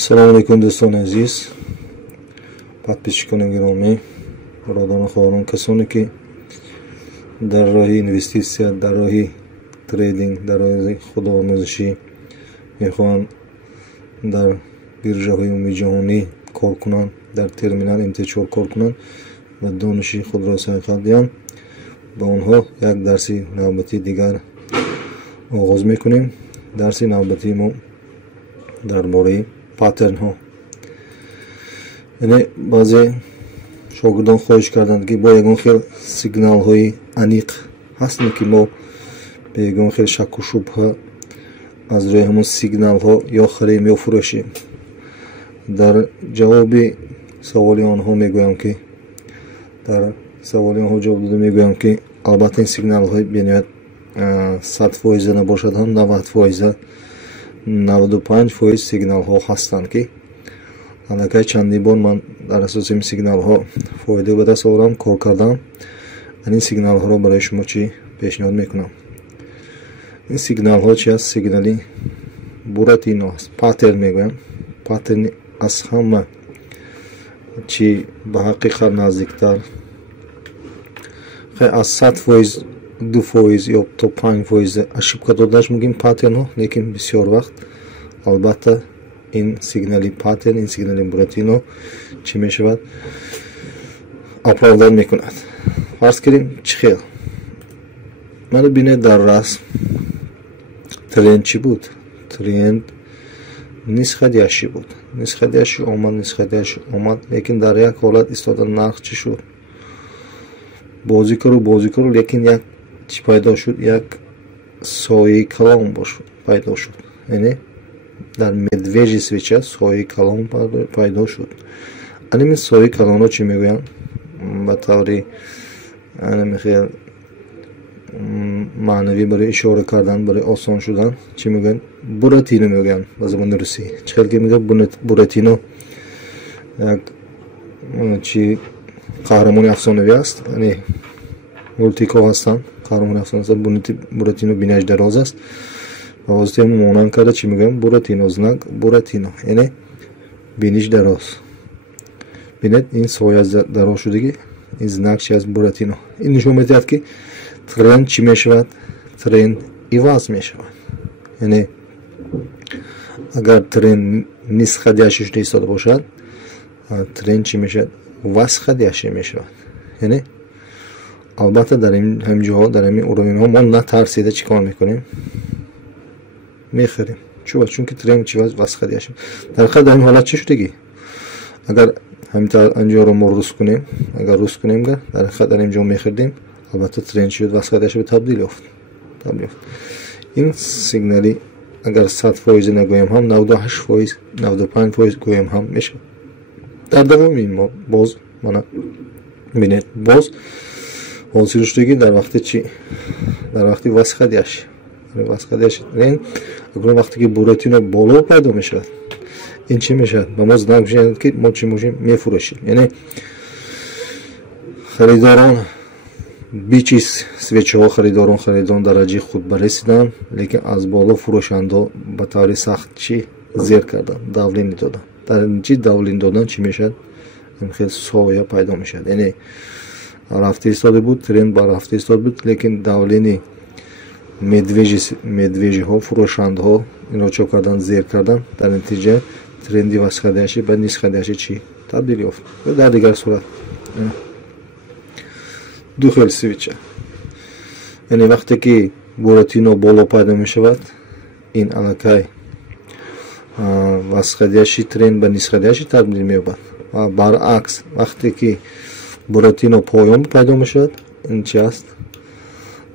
Assalomu alaykum do'ston aziz, подписчикони гиромӣ, бародарони хоҳарон, касоне ки дар роҳи инвеститсия, дар роҳи трейдинг, дар роҳи худоомӯзишӣ мехоҳанд дар биржаҳои умумиҷаҳонӣ кор кунанд, дар терминал МТ4 кор кунанд ва дониши худро сайқат диҳанд, ба онҳо як дарси навбати дигар оғоз мекунем. Дарси навбатии мо дар бораи паттернҳо. Яъне баъзе шогирдон хоҳиш карданд ки бо ягон хел сигналҳои аниқ ҳастме ки мо бе ягон хел шакку шубҳа аз рӯи ҳамон сигналҳо ё харем ё фурӯшем. Дар ҷавоби саволи онҳо мегӯям ки ки албатта ин сигналҳои бениҳоят 100% набошад, ҳам 90%, 95% сигналҳо ҳастанд ки аллакай чандин бор ман дар асоси ин сигналҳо фоида ба даст овардам, кор кардам. Ин сигналҳоро барои шумо чӣ пешниҳод мекунам. Ин сигналҳо чи аст? Сигнали буратино аст. Паттерн мегӯям. Паттерни аз ҳама чи ба ҳақиқат наздиктар, аз 100%, 2% ё то 5% ошибка додаш мегӯем паттернҳо, лекин бисёр вақт албатта ин сигнали паттерн, ин сигнали буратино чӣ мешавад? оправдан мекунад. фарз кардем чӣ хел? мана бинед дар расм тренд чӣ буд? Тренд нисхадяшӣ буд. Нисхадяшӣ омад, лекин дар як ҳолат истода нарх чӣ шуд? бозӣ кару, лекин як чӣ пайдо шуд? Як сояи калон пайдо шуд. яъне дар медвежи свеча сояи калон пайдо шуд. аними сояи калонро чӣ мегӯянд? ба таври хел маънавӣ барои ишора кардан, барои осон шудан чӣ мегӯянд? буратино мегӯянд ба забони русӣ. чӣ хел ки мегӯянд буратино? як чи қаҳрамони афсонавӣ аст, яъне мултико ҳастанд, қаҳрамони афсонавӣ ҳастанд. буратино бинаш дароз аст. ба воситаи ҳамон монанд карда чӣ мегӯянд? буратино, знак буратино, яъне биниш дароз. бинед ин соя дароз шудагӣ, ин знак чи аст? буратино. ин нишон медиҳад ки тренд чӣ мешавад? Тренд иваз мешавад. яъне агар тренд нисхадяшӣ шуда истода бошад, тренд чӣ мешавад? васхадяшӣ мешавад. яъне албатта дар ҳамин ҷоҳо, дар ҳамин уровенҳо мо натарсида чӣ кор мекунем? мехарем. чунки тренд чӣ аст? васхадяшӣ. дар ҳақиқат дар ин ҳолат чӣ шудагӣ? агар ҳаминҷоро мо рӯз кунем, дар ҳақиқат дар ин ҷо мехардем, албатта тренд шуд васхадяшӣ табдил ёфт. ин сигнали агар 100% нагӯем ҳам, 98%, 95% гӯем ҳам мешавад. дар давоми мо боз мана бинед, боз ҳосил шудагӣ дар вақти чӣ? дар вақти васхадяшӣ. тренд акрон вақте ки буратино боло пайдо мешавад, ин чӣ мешавад? ба мо знак мешавад ки мо чӣ мошем? мефурӯшем. яъне харидорон бичи свечаҳо харидорон дараҷаи худ барасиданд, лекин аз боло фурӯшандо ба таври сахт чӣ зер карданд, давление доданд. дар чӣ давление додан чӣ мешавад? хел соя пайдо мешавад. яъне рафта истода буд, тренд ба рафта истода буд, лекин давление медвежиҳо, фурӯшандҳо инро чо кардан, зер кардан, дар натиҷа тренди васхадяшӣ ба нисхадяшӣ чӣ табдил ёфт. дар дигар сурат ду хел свеча, яъне вақте ки буратино боло пайдо мешавад, ин аллакай васхадяшӣ тренд ба нисхадяшӣ табдил меёбад. баръакс вақте ки буратино поён пайдо мешавад, ин чи аст?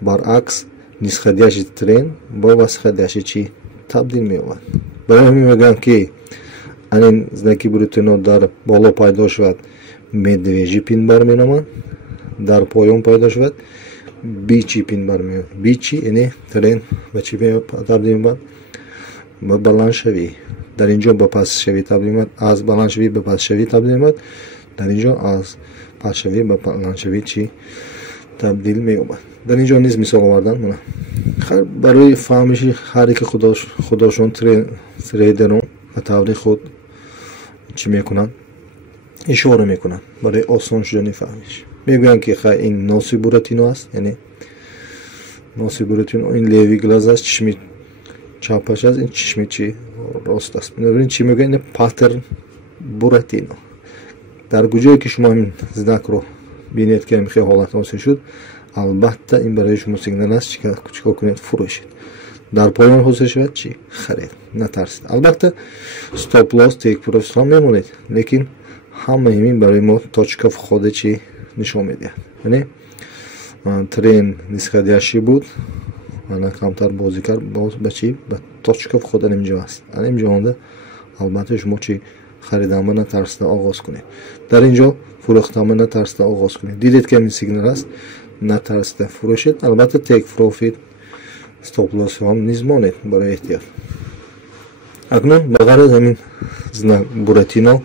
баръакс нисхадяши тренд ба васхадяши чӣ табдил меёбад. барои ҳамин мегӯям ки анин знаки буратино дар боло пайдо шавад, медвежи пин барменомад, дар поён пайдо шавад, бичи пин барменомад. бичи яъне тренд ба чӣ табдил меёбад? ба баландшавӣ. дар ин ҷо ба пастшавӣ табдил меёбад. аз баландшавӣ ба пастшавӣ табдил меёбад. дар ин ҷо аз пастшавӣ ба баландшавӣ чӣ табдил меёбад. дар ин ҷо низ мисол овардан мана барои фаҳмиши ҳар яке худошон трейдерон ба таври худ چی میکنن؟ اشاره میکنن برای آسان شدن فهمش. میگوین که خیلی این ناسی بوراتینو است، یعنی ناسی بوراتینو این لیوی گلاز است، چشمی چاپش است، این چشمی چی راست است. بنابراین چی میگوین؟ این پاترن بوراتینو. در کجایی که شما این زنک رو بینید که خیلی حالت آسان شد، البته این برای شما سیگنال است چیکار کنید؟ فروشید. در پایان حاصل شود چی؟ خرید. نترسید. البته استاپ لاس تیک پروفیت هم میمونید، لیکن همه این برای ما точка входа چی نشون میده. یعنی ترین نسخه بود، من کمتر بازی کرد، باز به چی؟ به точка входа اینجا است. اینجا اونده البته شما چی خریدن و نترسید آغاز کنید. در اینجا فروختن و نترسید آغاز کنید. دیدید که این سیگنال است، نترسید فروشید. البته تیک پروفیت استاپ لاس هم نیز مانید برای احتیاط. اکنون بغیر از همین زنک بوراتینو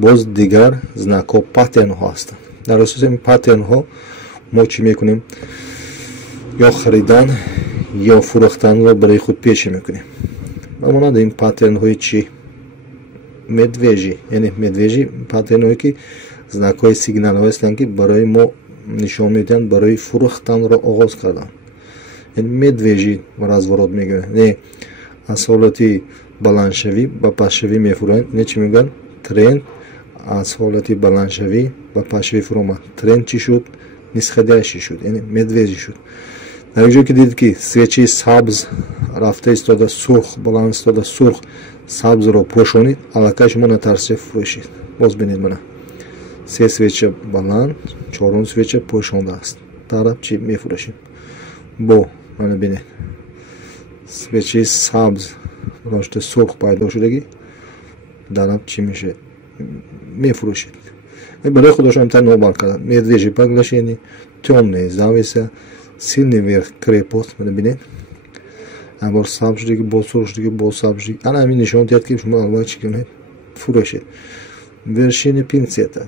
باز دیگر زنک ها پاترن ها هستند. در اساس این پاترن ها ما چی میکنیم؟ یا خریدن یا فروختن را برای خود پیش میکنیم. مانند این پاترن های چی؟ مدویجی، یعنی مدویجی پاترن هایی که زنک های سیگنال ها هستند که برای ما نشان میدن برای فروختن را آغاز کردن. یعنی مدویجی مرزورات میگن، نه از حالتی بلندشوی به پشتشوی میفروند. نه چی میگن؟ ترند از حالتی بلندشوی به پشتشوی فرومد. ترند چی شد؟ نسخه دیشی شد، یعنی مدویجی شد. در اینجا که دیدید که سویچی سبز رفته ایستاده سرخ، بلند ایستاده سرخ، سبز رو پوشونید، علاقه شما نترسید فروشید. باز بینید منه سه سویچ بلند، چهارم سویچ پوشونده است. طرف چی میفروشید؟ با منو بینید سویچی سبز راشته سرخ پیدا شدگی، طرف چی میشه؟ میفروشید. برای خودشون تا نوبر کردن. медвежий поглощение, темные завеса, сильный верх крепост. منو بینید اگر سبز شدگی با سرخ شدگی با سبز شدگی. انا همین نشان دید که شما البته چی کنید؟ فروشید. ورشین پینسیتا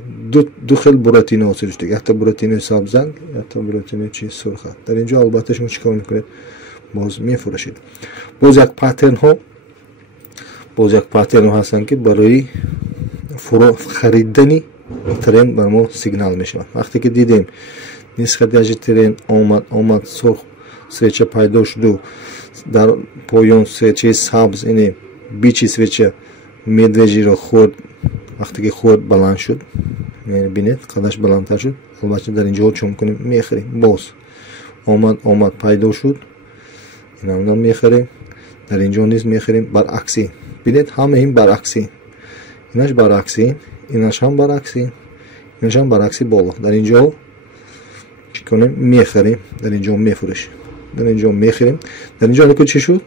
دو خیل بوراتینو حاصل شده، حتی بوراتینو سبزنگ حتی بوراتینو چی سرخ. در اینجا البته شما چیکار میکنید؟ باز میفروشید. باز یک پاترن ها هستن که برای خریدنی ترند بر ما سیگنال میشوند. وقتی که دیدیم نسخه دیجی ترند آمد سرخ سویچ پیدا شد و در پایان سویچ سبز اینه بیچی سویچ مدویجی رو خورد. وقتی که خورد بلند شد، یعنی بینید قدش بلندتر شد، البته در اینجا چون کنیم میخریم. باز آمد پیدا شد، این هم میخریم. در اینجا نیز میخریم. برعکسی بینید همه این برعکسی، اینش برعکسی، اینش هم برعکسی، اینش هم برعکسی بالا. در اینجا چی کنیم؟ میخریم. در اینجا میفروشیم. در اینجا میخریم. در اینجا چی شد؟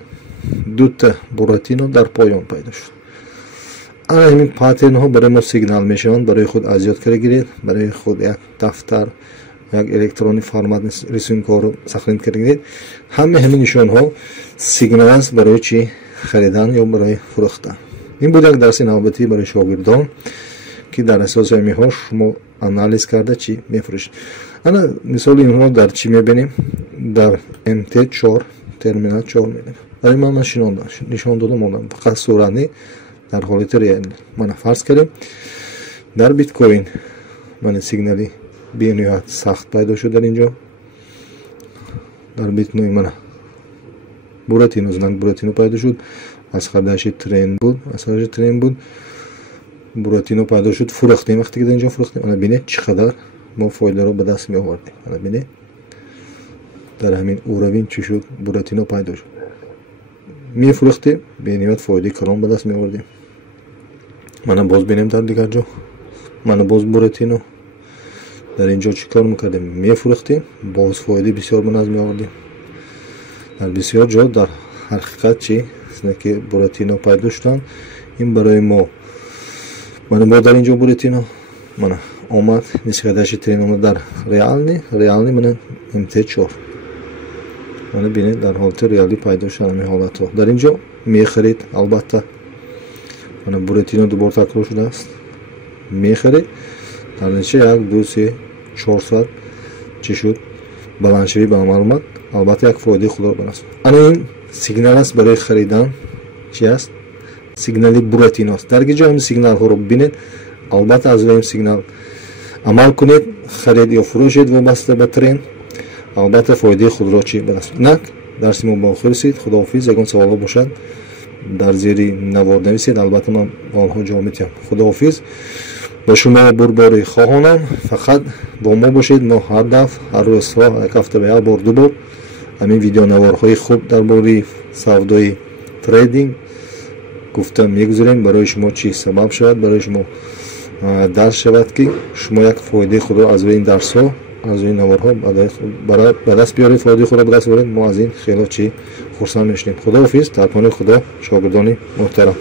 دوتا بوراتینو در پایان پیدا شد. همین پاترن ها برای ما سیگنال میشوند. برای خود اذیت کرگیرید، برای خود یک دفتر یک الکترونی فرمت رسون کارو ساختن کرگیرید. همین نشان ها سیگنال است برای چی؟ خریدن یا برای فروختن. این بود یک درس نوبتی برای شاگردان که در اساس همین ها شما آنالیز کرده چی میفروشید. انا مثال اینها در چی میبینیم؟ در MT4 ترمینال 4 میبینیم. برای من نشان دادم فقط صورتی در حالت ریال. من فرض کردیم در بیت کوین من سیگنالی به نهایت سخت پیدا شد. در اینجا در بیت کوین من بوراتینو زنگ بوراتینو پیدا شد. از خداش ترند بود، بوراتینو پیدا شد. فروختیم. وقتی که در اینجا فروختیم انا بینید چقدر ما فایده رو به دست می آوردیم. انا بینید در همین اوروین چی شد؟ بوراتینو پیدا شد. می فروختیم به نهایت فایده کلان به دست می آوردیم. من باز بینیم در دیگر جا من باز بوراتینو در اینجا چی کار میکردیم؟ می فروختیم، باز فایده بسیار به دست می آوردیم. در بسیار جا در حقیقت چی که بوراتینو پیدا شدن. این برای ما من در اینجا بوراتینو من آمد نسخه داشت ترین در ریالنی من MT4 من بینید در حالت ریالی پیدا شدن. همین حالت ها در اینجا میخرید. البته من بوراتینو دوباره تکرار شده است. میخرید در نتیجه 1 2 3 4 ساعت چی شد؟ بلندشوی به عمل اومد. البته یک فایده خود را بنصب. این سیگنال است برای خریدن چی است؟ сигнали буратиност. дар ки ҷо ин сигналҳоро бинед, албатта аз рӯи ин сигнал амал кунед, харид ё фурӯшед вобаста ба тренд, албатта фоидаи худро чӣ барасед. Инак дарси мо ба охир расид. Худоҳофиз. Ягон саволҳо бошад дар зери навор нависед, албатта ман ба онҳо ҷавоб медиҳам. Худоҳофиз. ба шумо бурборӣ хоҳонам. Фақат бо мо бошед. Мо ҳар дафъ, ҳар рӯзҳо, як ҳафта ба як бор, ду бор ҳамин видеонаворҳои хуб дар бораи савдои трейдинг гуфта мегузорем, барои шумо чӣ сабаб шавад, барои шумо дарс шавад, ки шумо як фоидаи худро аз рӯи ин дарсҳо, аз рӯи наворҳо ба даст биёред, фоидаи худро ба даст биёред. Мо аз ин хело чӣ хурсанд мешудем. Худоҳофиз. Дар пони худо, шогирдони муҳтарам.